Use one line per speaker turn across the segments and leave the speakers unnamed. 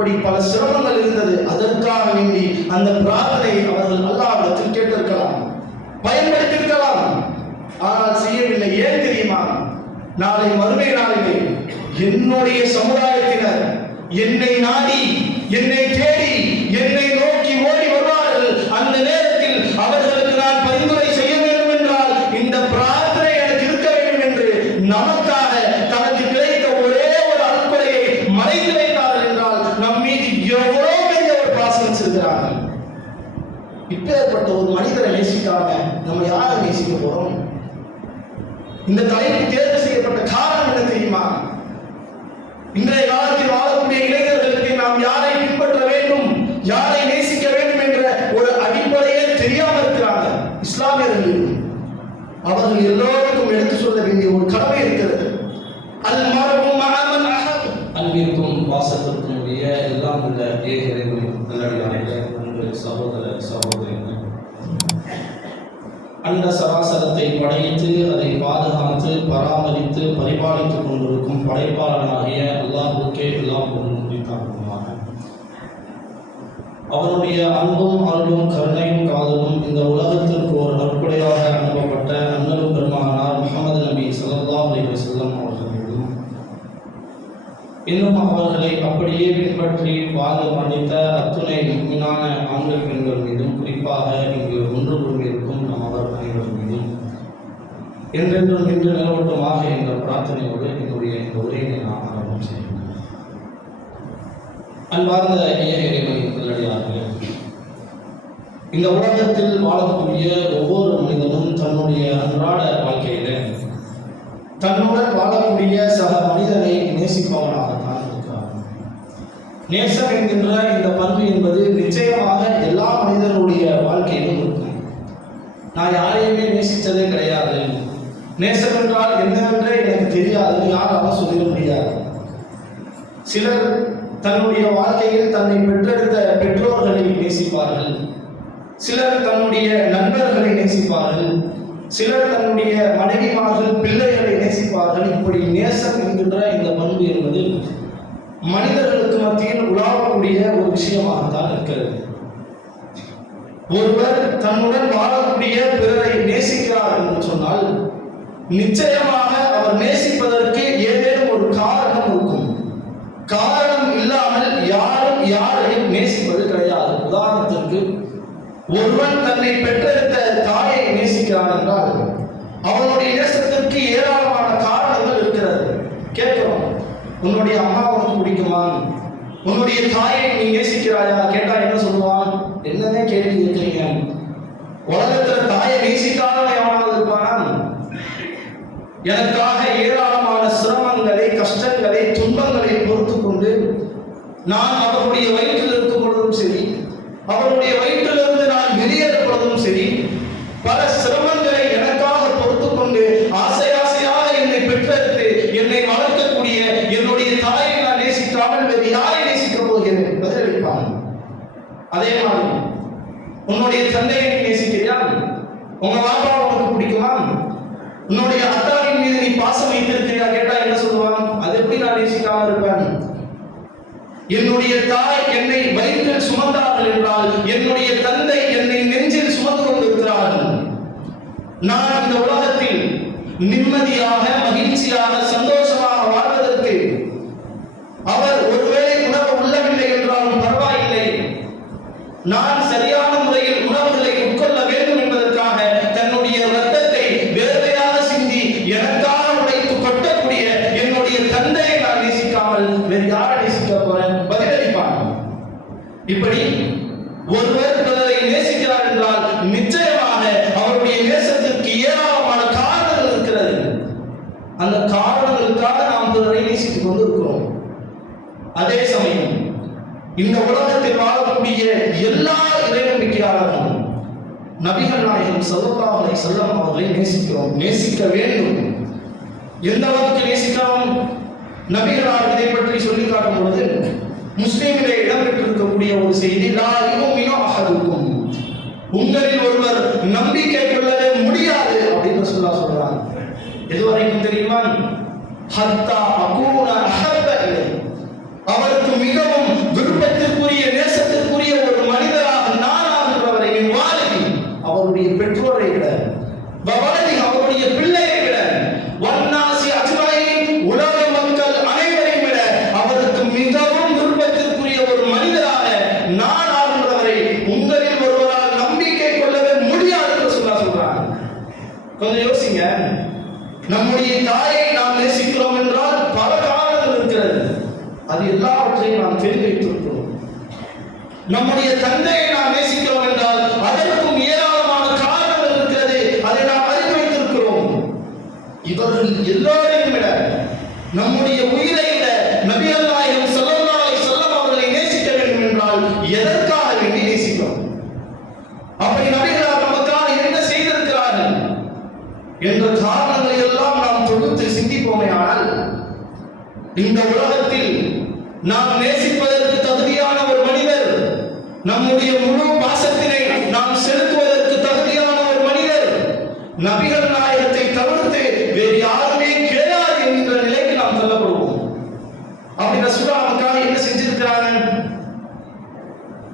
இப்படி பல சிரமங்கள் இருந்தது. அதற்காக வேண்டி அந்த பிரார்த்தனை அவர்கள் அல்லாவிடத்தில் கேட்டிருக்கலாம். பயன்படுத்தியிருக்கலாம் ஆனால் செய்யவில்லை. ஏன் தெரியுமா? நாளை மறுமை நாளிலே என்னுடைய சமுதாயத்தினர் என்னை நாடி என்னை தேடி என்னை நோக்கி நேசிக்காம நம்ம யாரை நேசிக்க போறோம்? இந்த தலைப்பு தேர்வு செய்யப்பட்ட காரணம் என்ன தெரியுமா? இன்றைய கால வாழக்கூடிய இளைஞர்களுக்கு நாம் யாரை பின்பற்ற வேண்டும் யாரை நேசிக்க வேண்டும் என்ற ஒரு அடிப்படையே தெரியாம இருக்கிறாங்க இஸ்லாமியர்கள் அவர்கள் எல்லோருக்கும் எடுத்து சொல்ல வேண்டிய ஒரு கடமை இருக்கிறது அல் மரபும் மகமன் அஹத்
அன்பிற்கும் பாசத்திற்கும் உரிய எல்லாம் உள்ள ஏக இறைவனின் நல்லடியார்களே அன்பு சகோதர சகோதரிகளே அண்ட சராசரத்தை படைத்து அதை பாதுகாத்து பராமரித்து பரிபாலித்துக் கொண்டிருக்கும் படைப்பாளனாகிய அல்லாஹுக்கே எல்லாம் முடித்தாக்குமாக அவனுடைய அன்பும் அருளும் கருணையும் காதலும் இந்த உலகத்திற்கு ஒரு நற்கொடையாக அனுப்பப்பட்ட அன்னரும் பெருமகனார் முகமது நபி ஸல்லல்லாஹு அலி செல்லம் அவர்களிலும் இன்னும் அவர்களை அப்படியே பின்பற்றி வாழ பணித்த அத்துணை உண்மையான ஆண்கள் பெண்கள் மீதும் குறிப்பாக என்றென்றும் நின்று நிலவட்டமாக என்ற பிரார்த்தனையோடு என்னுடைய இந்த உரையினை நான் ஆரம்பம் செய்கிறேன் அன்பார்ந்த ஏக இறைவனின் நல்லடியார்களே இந்த உலகத்தில் வாழக்கூடிய ஒவ்வொரு மனிதனும் தன்னுடைய அன்றாட வாழ்க்கையில தன்னுடன் வாழக்கூடிய சக மனிதனை நேசிப்பவனாகத்தான் இருக்கிறார். நேசம் என்கின்ற இந்த பண்பு என்பது நிச்சயமாக எல்லா மனிதனுடைய வாழ்க்கையிலும் இருக்கும். நான் யாரையுமே நேசித்ததே கிடையாது. நேசம் என்றால் என்னவென்றே எனக்கு தெரியாது யாராலும் சொல்லிட முடியாது. சிலர் தன்னுடைய வாழ்க்கையில் தன்னை பெற்றெடுத்த பெற்றோர்களை நேசிப்பார்கள். சிலர் தன்னுடைய நண்பர்களை நேசிப்பார்கள். சிலர் தன்னுடைய மனைவிமார்கள் பிள்ளைகளை நேசிப்பார்கள். இப்படி நேசம் என்கின்ற இந்த பண்பு என்பது மனிதர்களுக்கு மத்தியில் உலாவக்கூடிய ஒரு விஷயமாகத்தான் இருக்கிறது. ஒருவர் தன்னுடன் வாழக்கூடிய பிறரை நேசிக்கிறார் என்று சொன்னால் நிச்சயமாக அவர் நேசிப்பதற்கு ஏதேனும் ஒரு காரணம் இருக்கும். காரணம் இல்லாமல் யாரும் யாரையும் நேசிப்பது கிடையாது. உதாரணத்திற்கு ஒருவன் தன்னை பெற்றெடுத்த தாயை நேசிக்கிறான் என்றால் அவனுடைய நேசத்திற்கு ஏராளமான காரணங்கள் இருக்கிறது. கேட்கிறோம் உன்னுடைய அம்மா உனக்கு பிடிக்குமா? உன்னுடைய தாயை நீ நேசிக்கிறாயா? கேட்டா என்ன சொல்லுவான்? என்னதான் கேள்வி இருக்கீங்க உலகத்துல தாயை எனக்காக ஏராளமான சிரமங்களை கஷ்டங்களை துன்பங்களை பொறுத்து கொண்டு நான் அவருடைய வயிற்றில் இருக்கும் பொழுதும் சரி அவருடைய வயிற்றிலிருந்து நான் வெளியேறும் பொழுதும் சரி பல சிரமங்களை எனக்காக பொறுத்து கொண்டு ஆசை ஆசையாக என்னை பெற்றெடுத்து என்னை வளர்க்கக்கூடிய என்னுடைய தாயை நான் நேசிக்காமல் வேறு யாரை நேசிக்கப் போகிறேன் பதிலளிப்பான் அதே மாதிரி உன்னுடைய தந்தையை நீ நேசிக்கிறியா உங்க பாப்பா உனக்கு பிடிக்குமா உன்னுடைய அத்தாவின் மீது நீ பாசம் வைத்திருக்கிறியா கேட்டா என்ன சொல்லுவான் அது எப்படி நான் நேசிக்காம இருப்பேன் என்னுடைய தாய் என்னை வயிற்றில் சுமந்தார்கள் என்றால் என்னுடைய தந்தை என்னை நெஞ்சில் சுமந்து கொண்டிருக்கிறார்கள் நான் இந்த உலகத்தில் நிம்மதியாக மகிழ்ச்சியாக சந்தோஷமாக வாழ்வதற்கு அவர் எந்த அளவுக்கு நேசிக்கிறோம் நபிகளார் இதை பற்றி சொல்லி காட்டும் பொழுது முஸ்லிமிலே இடம்பெற்றிருக்கக்கூடிய ஒரு செய்தி லா யுமினு உங்களில் ஒருவர் நம்பிக்கை கொள்ளவே முடியாது அப்படின்னு சொல்லா சொல்றாங்க. எதுவரைக்கும் தெரியுமா? ஹத்தா அகூன அஹப்ப அவருக்கு மிகவும் விருப்பத்திற்குரிய நேச அது எல்லாவற்றையும் நாம் தெரிந்து வைத்திருக்கிறோம். நம்முடைய தந்தையை நாம் நேசிக்கிறோம் என்றால் அதற்கும் ஏராளமான காரணம் இருக்கிறது. அதை நாம் அறிந்து வைத்திருக்கிறோம். இவர்கள் எல்லாரும் ரசூலா என்ன செஞ்சிருக்கிறார்கள்?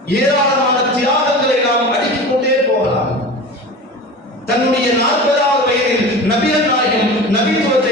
ஏராளமான தியாகங்களை நாம் அடுக்கிக் கொண்டே போகலாம். தன்னுடைய நாற்பதாவது வயதில் நபிகள் நாயகம் நபித்துவ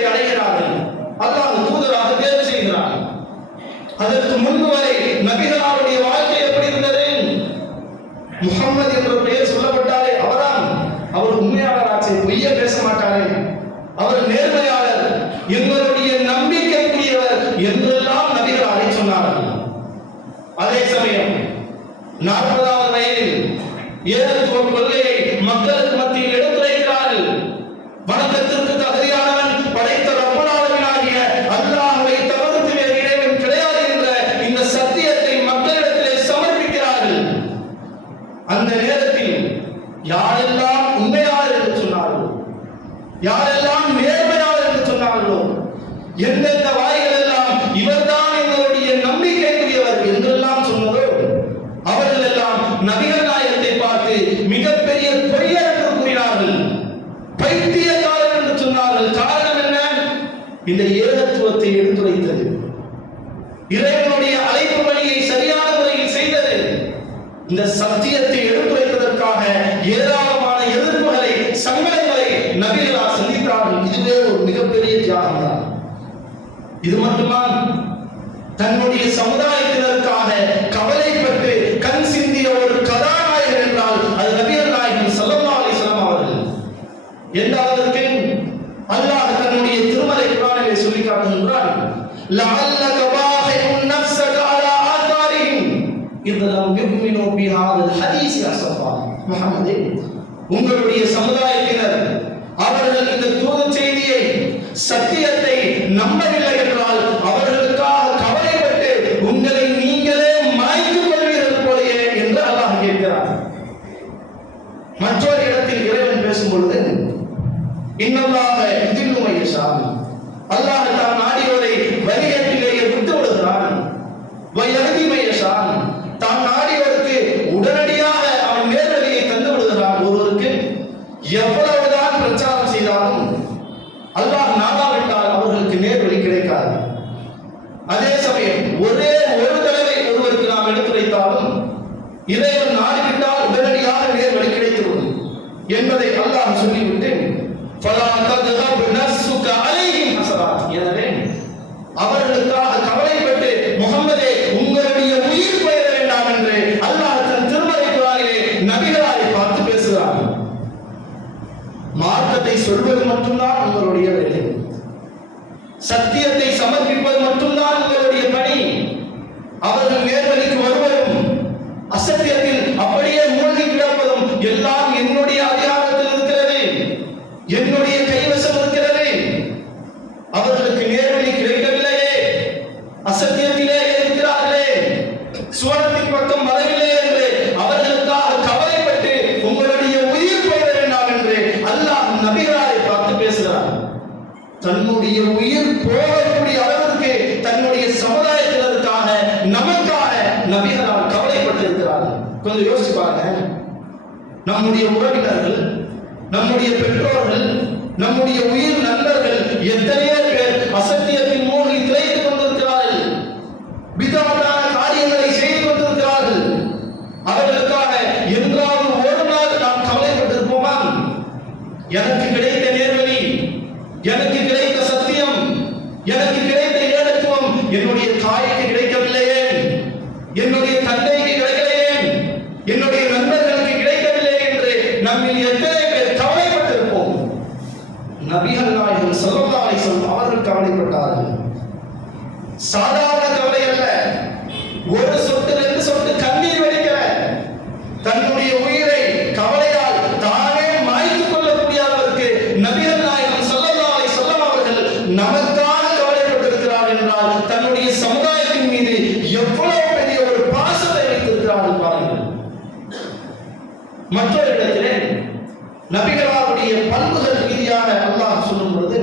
நபிகளாருடைய பண்புகள் ரீதியாக அல்லாஹ் சொல்லும் பொழுது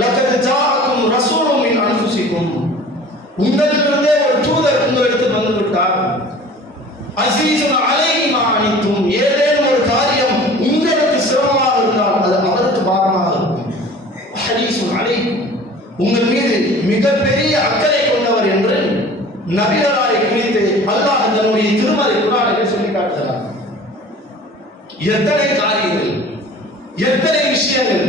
லக்கது ஜாஅக்கும் ரசூலும் மின் அன்ஃபுசிக்கும். உங்களிலிருந்தே ஒரு தூதர் உங்களிடத்தில் வந்து விட்டார் அசீசுன் அலை மா ஏதேனும் ஒரு காரியம் உங்களுக்கு சிரமமாக இருந்தால் அது அவருக்கு பாரமாக இருக்கும். ஹரீசுன் அலைஹி. உங்கள் மீது மிகப்பெரிய அக்கறை கொண்டவர் என்று நபிகளாரை குறித்து அல்லாஹ் தன்னுடைய திருமலை குரானில் சொல்லி காட்டுகிறார் எத்தனை காரியம் எத்தனை விஷயங்கள்?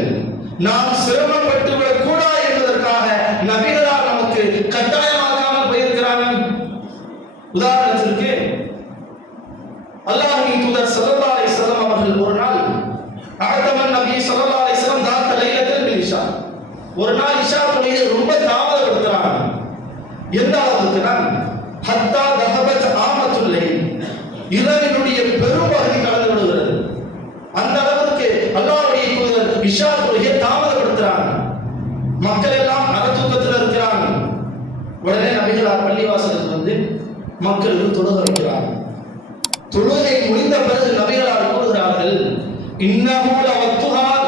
நாம் சிரமப்பட்டு விடக் கூடாது என்பதற்காக நபிகளால் நமக்கு கட்டாயமாக்காமல் போயிருக்கிறார்கள். உதாரணத்திற்கு அல்லாஹி தூதர் ஸல்லல்லாஹு அலைஹி அவர்கள் ஒரு நாள் அகதமன் நபி ஸல்லல்லாஹு அலைஹி வஸல்லம் தாத்த லைலத்தில் பில் இஷா ஒரு நாள் இஷா தொழுகையை ரொம்ப தாமதப்படுத்துறாங்க. எந்த அளவுக்குனா ஹத்தா தஹபத் ஆமத்துல்லை லைல் இரவினுடைய பெரும்பகுதி கலந்து விடுகிறது. அந்த அளவு அல்லாவுடைய தூதர் இஷா தொழுகையை தாமதப்படுத்துறாங்க. மக்கள் எல்லாம் அறத்தூக்கத்தில் இருக்கிறாங்க. உடனே நபிகளார் பள்ளிவாசலுக்கு வந்து மக்களுக்கு தொழுக வைக்கிறாங்க. தொழுகை முடிந்த பிறகு நபிகளார் கூறுகிறார்கள் இன்னமூல வத்துகால்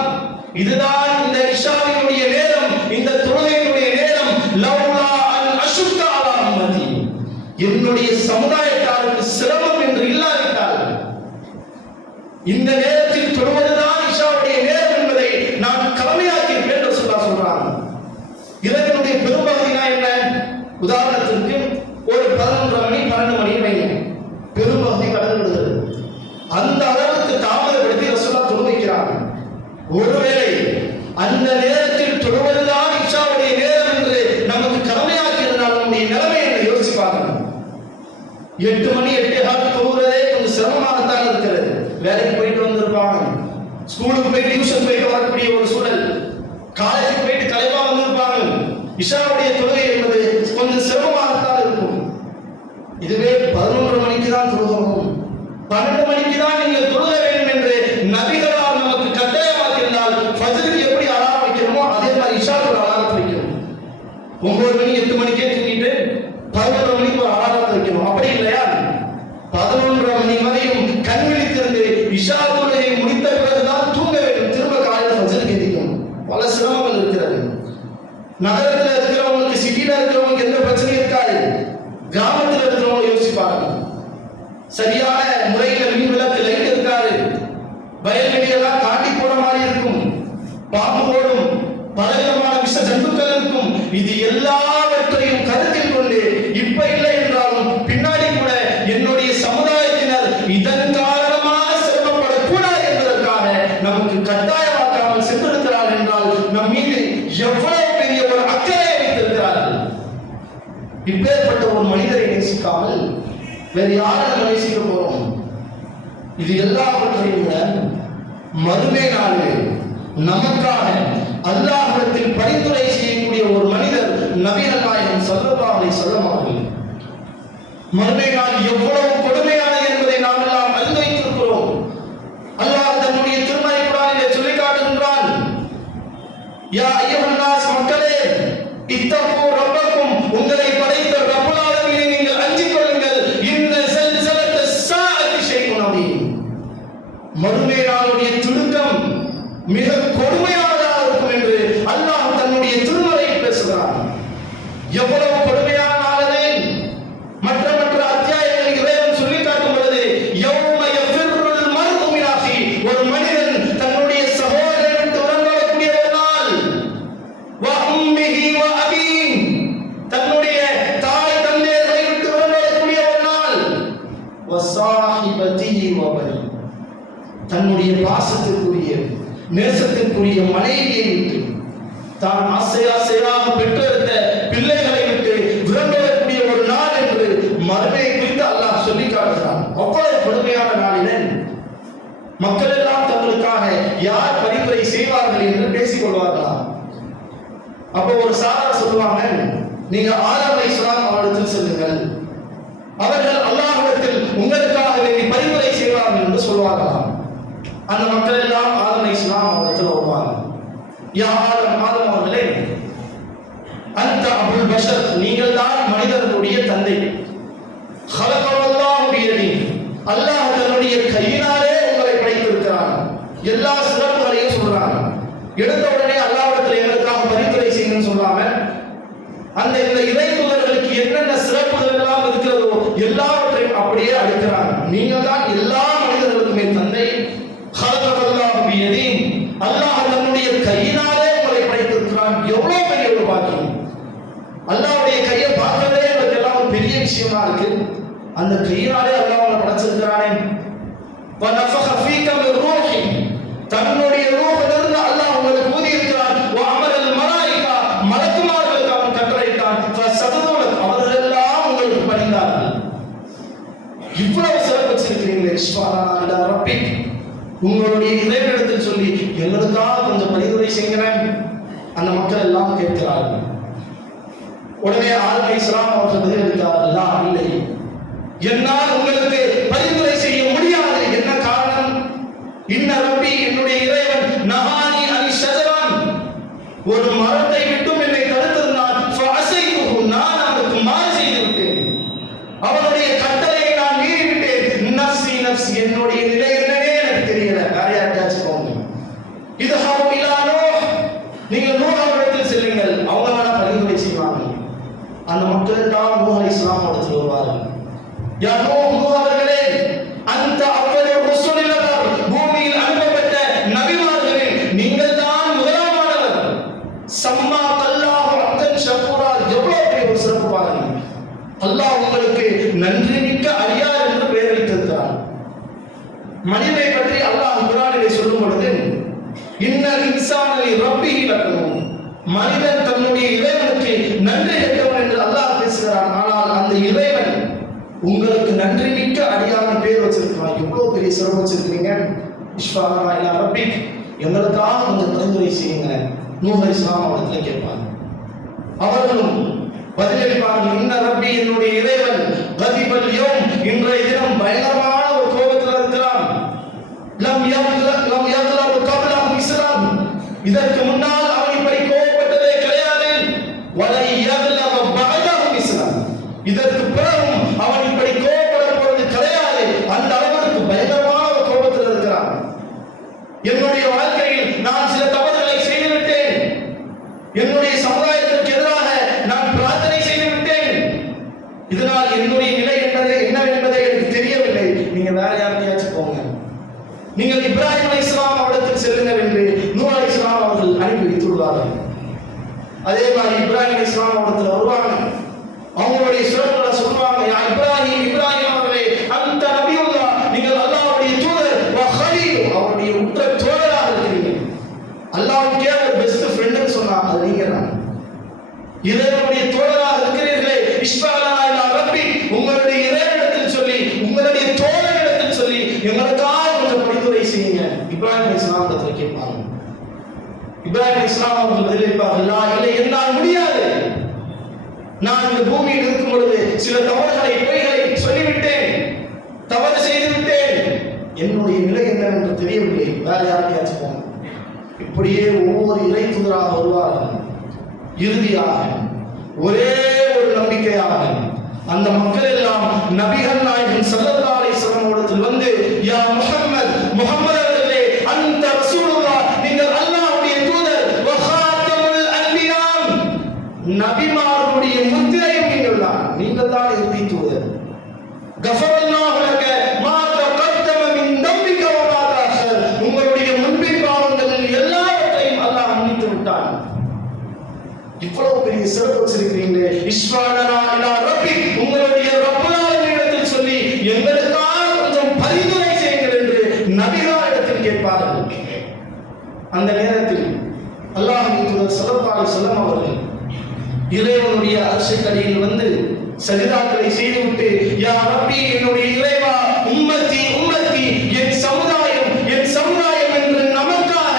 இதுதான் இந்த இஷாவினுடைய நேரம் இந்த தொழுகையினுடைய நேரம். லவ்லா அல் அசுக்க அலா என்னுடைய சமுதாயத்தாருக்கு சிரமம் என்று இல்லாவிட்டால் இந்த நேரத்தில் தொழுவதுதான் பெரும்பகுதினா என்ன? உதாரணத்திற்கு ஒரு பதினொன்றரை மணி வைங்க பெரும்பகுதி கடந்து விடுகிறது அந்த அளவுக்கு தாமதப்படுத்தி ரசூலா தொழு வைக்கிறாங்க ஒருவேளை அந்த நேரத்தில் தொழுவதுதான் இஷாவுடைய நேரம் என்று நமக்கு கடமையாக்கி இருந்தால் நம்முடைய நிலைமை என்ன யோசிச்சு பார்க்கணும் எட்டு மணி எட்டு கால் தொழுகிறதே கொஞ்சம் சிரமமாகத்தான் இருக்கிறது வேலைக்கு போயிட்டு வந்திருப்பாங்க ஸ்கூலுக்கு போய் டியூஷன் போயிட்டு வரக்கூடிய ஒரு சூழல் காலேஜுக்கு போயிட்டு கலைவா வந்திருப்பாங்க இஷாவுடைய தொழுகை என்பது கொஞ்சம் சிரமமாகத்தான் இருக்கும் இதுவே பதினொன்று மணிக்கு தான் தொழுகணும் பன்னெண்டு மணிக்கு தான் நீங்கள் தொழுக வேண்டும் என்று நபிகளால் நமக்கு கட்டாயமாக்கியிருந்தால் ஃபஜ்ருக்கு எப்படி அலாரம் வைக்கணுமோ அதே மாதிரி இஷாவுக்கு ஒரு அலாரத்தை வைக்கணும் ஒன்பது மணி எட்டு மணிக்கே தூங்கிட்டு பதினொன்று மணிக்கு ஒரு அலாரத்தை வைக்கணும். அப்படி இல்லையா? பதினொன்றரை மணி வரையும் கண் விழித்திருந்து இஷா தொழுகை முடித்த பிறகுதான் தூங்க வேண்டும். திரும்ப காலையில் ஃபஜ்ருக்கு எதிர்க்கும் பல சிரமங்கள் இருக்கிறது. நகரத்தில் இருக்கிறவங்களுக்கு சிட்டியில் இருக்கிறவங்களுக்கு எந்த பிரச்சனையும் இருக்காது. கிராமத்தில் இருக்கிறவங்க யோசிப்பாங்க. சரியான முறையில் மின் விளக்கு லைட் இருக்காது. வயல்வெளி இப்பேற்பட்ட ஒரு மனிதரை நேசிக்காமல் வேறு யாரை நம்ம நேசிக்க போறோம்? இது எல்லாவற்றையும் விட மறுமை நாளில் நமக்காக அல்லாஹிடத்தில் பரிந்துரை செய்யக்கூடிய ஒரு மனிதர் நவீன நாயகம் ஸல்லல்லாஹு அலைஹி வஸல்லம் மறுமை நாள் எவ்வளவு கொடுமையானது என்பதை நாம் எல்லாம் அறிந்து வைத்திருக்கிறோம் அல்லாஹ் தன்னுடைய திருமறை குரானிலே சொல்லி காட்டுகின்றான் யா தான் ஆசை ஆசையாக பெற்றெடுத்த பிள்ளைகளை விட்டு விரும்பக்கூடிய ஒரு நாள் என்று மறுமையை குறித்து அல்லாஹ் சொல்லி காட்டுகிறான். அவ்வளவு கொடுமையான நாளிலே மக்கள் எல்லாம் தங்களுக்காக யார் பரிந்துரை செய்வார்கள் என்று பேசிக் கொள்வார்களா? அப்போ ஒரு சாரா சொல்லுவாங்க நீங்க ஆறாம் அலைஹிஸ்ஸலாம் அவரிடத்தில் செல்லுங்கள். அவர்கள் அல்லாஹிடத்தில் உங்களுக்காக வேண்டி பரிந்துரை செய்வார்கள் என்று சொல்வார்களாம். அந்த மக்கள் எல்லாம் ஆதம் அலைஹிஸ்ஸலாம் அவரிடத்தில் வருவார்கள் யா ஆதம் ஆதம் அந்த அபுல் பஷர் நீங்கள் தான் மனிதர்களுடைய தந்தை. ஹலகவல்லாஹு பியதி அல்லாஹ் தன்னுடைய கையினாலே
உங்களை படைத்திருக்கிறான். எல்லா சிறப்புகளையும் சொல்றான். எடுத்த அந்த கையினாலே அல்லாஹ் உங்களை படைச்சிருக்கிறானே وَنَفَخَ فِيكَ مِنْ رُوحِهِ தன்னுடைய ரூஹிலிருந்து அல்லாஹ் உங்களுக்கு ஊதி இருக்கிறான் وَأَمَرَ الْمَلَائِكَةَ மலக்குமார்களுக்கு அவன் கட்டளையிட்டான் فَسَجَدُوا لَكَ அவர்கள் எல்லாம் உங்களுக்கு பணிந்தார்கள் இவ்வளவு சிறப்பு வச்சிருக்கிறீங்களே இஸ்வானா இல்ல ரப்பிக் உங்களுடைய இறைவனிடத்தில் சொல்லி எங்களுக்காக கொஞ்சம் பரிந்துரை செய்கிறேன் அந்த மக்கள் எல்லாம் கேட்கிறார்கள் உடனே ஆளுமை இஸ்லாம் அவர்கள் பதிலளித்தார் லா இல்லை என்னால் உங்களுக்கு பரிந்துரை செய்ய முடியாது. என்ன காரணம்? இன்ன ரப்பி என்னுடைய இறைவன் நஹானி அலி ஷஜரான் ஒரு மரத்தை விட்டும் என்னை தடுத்திருந்தான் நான் அவனுக்கு மாறு செய்து விட்டேன் அவனுடைய கட்டளையை நான் மீறிவிட்டேன். நஃப்சி நஃப்சி என்னுடைய நிலை என்னன்னே எனக்கு தெரியல. வேற யார்ட்டாச்சும் போங்க. இது ஹவுலானோ நீங்கள் நூறாவிடத்தில் செல்லுங்கள். அவங்களால பரிந்துரை செய்வாங்க அந்த மக்கள் தான் நூஹ் அலைஹிஸ்ஸலாம் இடத்தில் வருவார்கள். யா நூஹ் நூஹ் அவர்களே அந்த அவ்வளவு ருசுலிலவர் பூமியில் அனுப்பப்பட்ட நபிமார்களே நீங்கள் தான் முதலாமானவர் சம்மா கல்லாஹு அப்தன் ஷக்கூரா எவ்வளவு பெரிய ஒரு சிறப்பு பாருங்க அல்லாஹ் உங்களுக்கு நன்றி மிக்க அடியார் என்று பெயர் வைத்திருக்கிறார் மனிதனை பற்றி அல்லாஹ் குரானிலே சொல்லும் பொழுது இன்னல் இன்சானி ரப்பிஹி லக்கணும் மனிதன் தன்னுடைய இறைவனுக்கு நன்றி கெட்டவன் என்று அல்லாஹ் பேசுகிறான் ஆனால் அந்த இறைவன் உங்களுக்கு நன்றி மிக்க அடியார் பேர் வச்சிருக்கிறான் எவ்வளவு பெரிய சிறப்பு வச்சிருக்கிறீங்க இஸ்வானா இல்லா ரப்பி எங்களுக்காக கொஞ்சம் பரிந்துரை செய்யுங்க நூஹ் இஸ்லாம் அவடத்துல கேட்பாங்க. அவர்களும் பதிலளிப்பார்கள் இன்ன ரப்பி என்னுடைய இறைவன் கதிபல் யோம். இன்றைய தினம் பயங்கரமான ஒரு கோபத்தில் இருக்கிறான் லம் யக்ல லம் யக்ல கபலஹு இஸ்லாம். இதற்கு முன்னால் அவன் இப்படி கோபப்பட்டதே கிடையாது வலை யக்ல பஅதஹு இஸ்லாம் இதற்கு பிறகும் அவன் இப்படி கோபப்பட போறது கிடையாது அந்த அளவிற்கு பயங்கரமான ஒரு கோபத்தில் இருக்கிறான் என்னுடைய வாழ்க்கையில் நான் சில தவறுகளை செய்துவிட்டேன் என்னுடைய சமுதாயத்திற்கு எதிராக நான் பிரார்த்தனை செய்து விட்டேன் இதனால் என்னுடைய நிலை என்பதை என்னவென்பதை எனக்கு தெரியவில்லை நீங்க வேற யார்கிட்டயாச்சும் போங்க நீங்கள் இப்ராஹிம் அலை இஸ்லாம் அவரிடத்தில் செல்லுங்கள் என்று நூ அலை இஸ்லாம் அவர்கள் அனுப்பி வைத்துள்ளார்கள் அதே மாதிரி இப்ராஹிம் இஸ்லாம் வருவாங்க. அவங்களுடைய சிறப்புகளை சொல்லுவாங்க இப்ராஹிம் இப்ராஹிம் சில தவறுகளை பொய்களை சொல்லிவிட்டேன். தவறு செய்து விட்டேன் என்னுடைய நிலை என்னவென்று தெரியவில்லை. வேற யாருக்கையாச்சும் போங்க. இப்படியே ஒவ்வொரு இறை தூதராக வருவார்கள் இறுதியாக ஒரே ஒரு நம்பிக்கையாக அந்த மக்கள் எல்லாம் நபிகள் நாயகன் ஸல்லல்லாஹு அலைஹி வஸல்லம் இடத்தில் வந்து யா முஹம்மத் முஹம்மது அவர்களே அந்த ரசூலுல்லாஹ் நீங்கள் அல்லாஹ்வுடைய தூதர் வ ஹாத்தமுல் நபிமார்களுடைய முத்திரையும் நீங்கள் தான் நீங்கள் தான் இறுதி தூதர் கஃபரல்லாஹு லக மா தகத்தம மின் தம்பிக வ மா தஅஹர் உங்களுடைய முன்பின் பாவங்கள் எல்லாவற்றையும் அல்லாஹ் மன்னித்து விட்டான் இவ்வளவு பெரிய சிறப்பு வச்சிருக்கிறீங்களே இஸ்வானனா இலா ரப்பி உங்களுடைய ரப்பலாளர்களிடத்தில் சொல்லி எங்களுக்காக கொஞ்சம் பரிந்துரை செய்யுங்கள் என்று நபிகாரிடத்தில் கேட்பார்கள். அந்த நேரத்தில் அல்லாஹின் தூதர் ஸல்லல்லாஹு அலைஹி அவர்கள் இறைவனுடைய அரசுக்கடியில் வந்து சரிதாக்களை செய்துவிட்டு யா ரப்பி என்னுடைய இறைவா உம்மத்தி உம்மத்தி என் சமுதாயம் என் சமுதாயம் என்று நமக்காக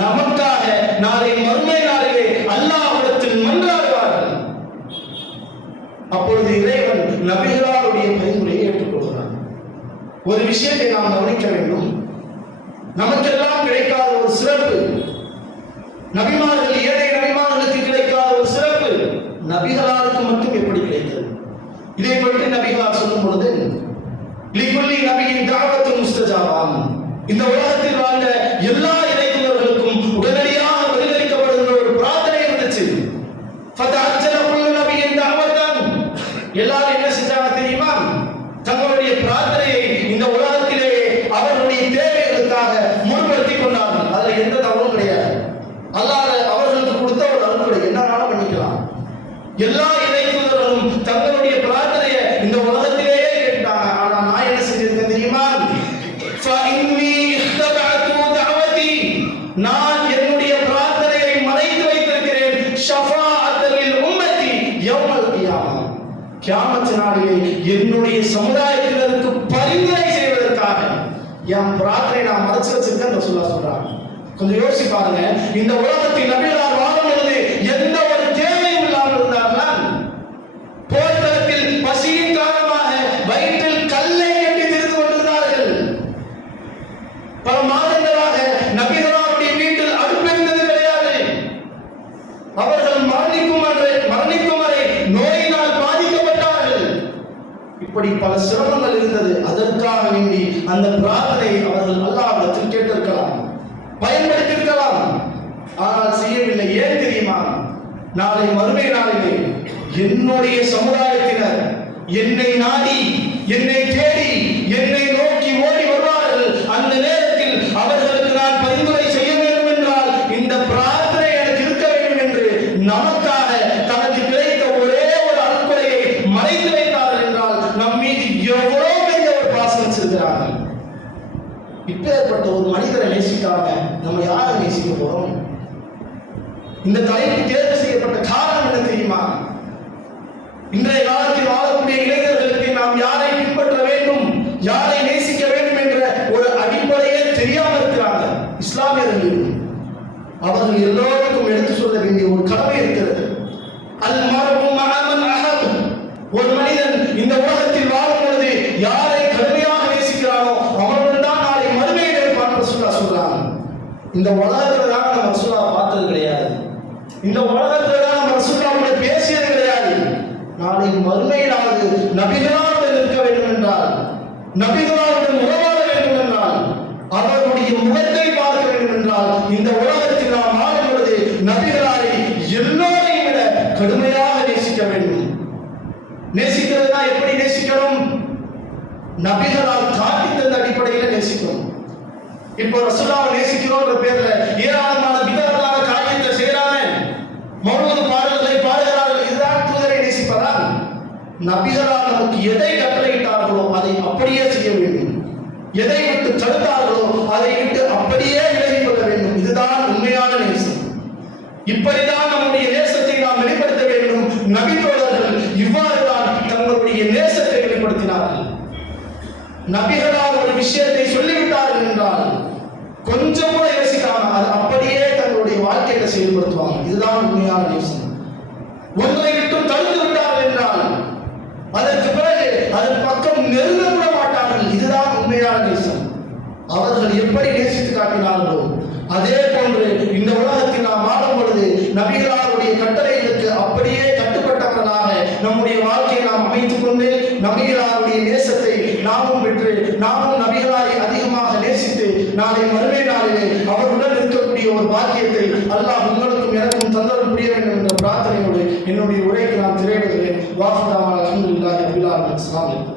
நமக்காக நாளை மறுமை நாளிலே அல்லாஹ்விடத்தில் மன்றாடுவார்கள் அப்பொழுது இறைவன் நபிகளாருடைய பரிந்துரையை ஏற்றுக்கொள்கிறான் ஒரு விஷயத்தை நாம் கவனிக்க வேண்டும். நமக்கெல்லாம் கிடைக்காத ஒரு சிறப்பு. நபிமார்கள் ஏழை நபிமார்களுக்கு கிடைக்காத ஒரு சிறப்பு. நபிகளாருக்கு மட்டும் எப்படி கிடைத்தது? இதை பற்றி நபிகளார் சொல்லும் பொழுது லிகுல்லி நபியின் தாவத்து முஸ்தஜாவாம் இந்த உலகத்தில் வாழ்ந்த எல்லா இந்த உலகத்தின் நபி வாழும் பொழுது எந்த ஒரு தேவையும் இல்லாமல் இருந்தார்களா போர்க்களத்தில் பசியின் காரணமாக வயிற்றில் கல்லை கட்டி திரிந்து கொண்டிருந்தார்கள் பல மாதங்களாக நபிகளாருடைய வீட்டில் அடுப்பெரிந்தது கிடையாது அவர்கள் மரணிக்கும் வரை மரணிக்கும் வரை நோயினால் பாதிக்கப்பட்டார்கள் இப்படி பல சிரமங்கள் இருந்தது அதற்காக வேண்டி அந்த பிரார்த்தனை அவர்கள் அல்லாஹ்விடத்தில் கேட்டிருக்கலாம் பயன்படுத்தியிருக்கலாம் ஆனால் செய்யவில்லை ஏன் தெரியுமா நாளை மறுமை நாளிலே என்னுடைய சமுதாயத்தினர் என்னை நாடி என்னை தேடி என்னை நோக்கி ஓடி வருவார்கள் அந்த நேரத்தில் அவர்களுக்கு நான் பரிந்துரை செய்ய வேண்டும் என்றால் இந்த பிரார்த்தனை எனக்கு இருக்க வேண்டும் என்று நமக்காக தனக்கு கிடைத்த ஒரே ஒரு அற்புறையை மறைத்து வைத்தார்கள் என்றால் நம் மீது எவ்வளவு பெரிய ஒரு பாசம் வச்சிருக்கிறார்கள் இப்பேற்பட்ட ஒரு மனிதரை நேசிக்காம நம்ம யாரை நேசிக்க போறோம்? இந்த தலைப்பு தேர்வு செய்யப்பட்ட காரணம் என்ன தெரியுமா? இன்றைய காலத்தில் வாழ இளைஞர்களுக்கு நாம் யாரை பின்பற்ற வேண்டும் யாரை நேசிக்க வேண்டும் என்ற ஒரு அடிப்படையே தெரியாமல் இருக்கிறாங்க இஸ்லாமியர்கள் அவர்கள் எல்லோருக்கும் எடுத்து சொல்ல வேண்டிய ஒரு கடமை இருக்கிறது அல் மரபு மகமன் அஹப் ஒரு மனிதன் இந்த உலகத்தில் வாழும் பொழுது யாரை கடுமையாக நேசிக்கிறானோ அவனுடன் தான் நாளை மறுமையில் இருப்பான் ரசூலா சொல்றாங்க இந்த உலகத்துல தான் நம்ம ரசூலா பார்த்தது கிடையாது. இந்த உலகத்துல தான் நம்ம ரசூலாவோட பேசியது கிடையாது. நாளை மறுமையிலாவது நபிகளாருடன் நிற்க வேண்டும் என்றால் நபிகளாருடன் உறவாட வேண்டும் என்றால் அவருடைய முகத்தை பார்க்க வேண்டும் என்றால் இந்த உலகத்தில் நாம் ஆடும் பொழுது நபிகளாரை எல்லோரையும் விட கடுமையாக நேசிக்க வேண்டும். நேசிக்கிறதுனா எப்படி நேசிக்கணும்? நபிகளால் காட்டி தந்த அடிப்படையில் நேசிக்கணும். இப்போ ரசூலாவை நேசிக்கிறோன்ற பேர்ல ஏராளமான விதமான காரியத்தை செய்யறாங்க. மௌனது பாடல்களை பாடுகிறார்கள். இதுதான் தூதரை நேசிப்பதா நபிகளால் நமக்கு எதை கட்டளையிட்டார்களோ அதை அப்படியே செய்ய வேண்டும். எதை விட்டு தடுத்தார்களோ அதை விட்டு அப்படியே விலகிக் கொள்ள வேண்டும். இதுதான் உண்மையான நேசம். இப்படிதான் நம்முடைய நேசத்தை நாம் வெளிப்படுத்த வேண்டும். நபி தோழர்கள் இவ்வாறு தான் தங்களுடைய நேசத்தை வெளிப்படுத்தினார்கள். நபிகளால் ஒரு விஷயத்தை சொல்லிவிட்டார்கள் என்றால் கொஞ்சம் கூட யோசிக்காம அது அப்படியே தங்களுடைய வாழ்க்கையில செயல்படுத்துவாங்க. இதுதான் உண்மையான யோசனை. ஒன்றை விட்டும் தடுத்து விட்டார்கள் என்றால் அதற்கு பிறகு அதன் பக்கம் நெருங்க கூட மாட்டார்கள். இதுதான் உண்மையான நேசம் அவர்கள் எப்படி நேசித்து காட்டினார்களோ அதே போன்று இந்த உலகத்தில் நாம் வாழும் பொழுது நபிகளாருடைய கட்டளைகளுக்கு அப்படியே கட்டுப்பட்டவர்களாக நம்முடைய வாழ்க்கையை நாம் அமைத்துக் கொண்டு நபிகளாருடைய நேசத்தை நாமும் பெற்று நாமும் நபிகளார் நாளை மறுமை நாளிலே அவருடன் இருக்கக்கூடிய ஒரு பாக்கியத்தை அல்லாஹ் உங்களுக்கும் எனக்கும் தந்தரும் புரிய வேண்டும் என்ற பிரார்த்தனையோடு என்னுடைய உரைக்கு நான் திரையிடுகிறேன். வாசுதாவான அலமதுல்லாஹி அபிலால் அஸ்லாம்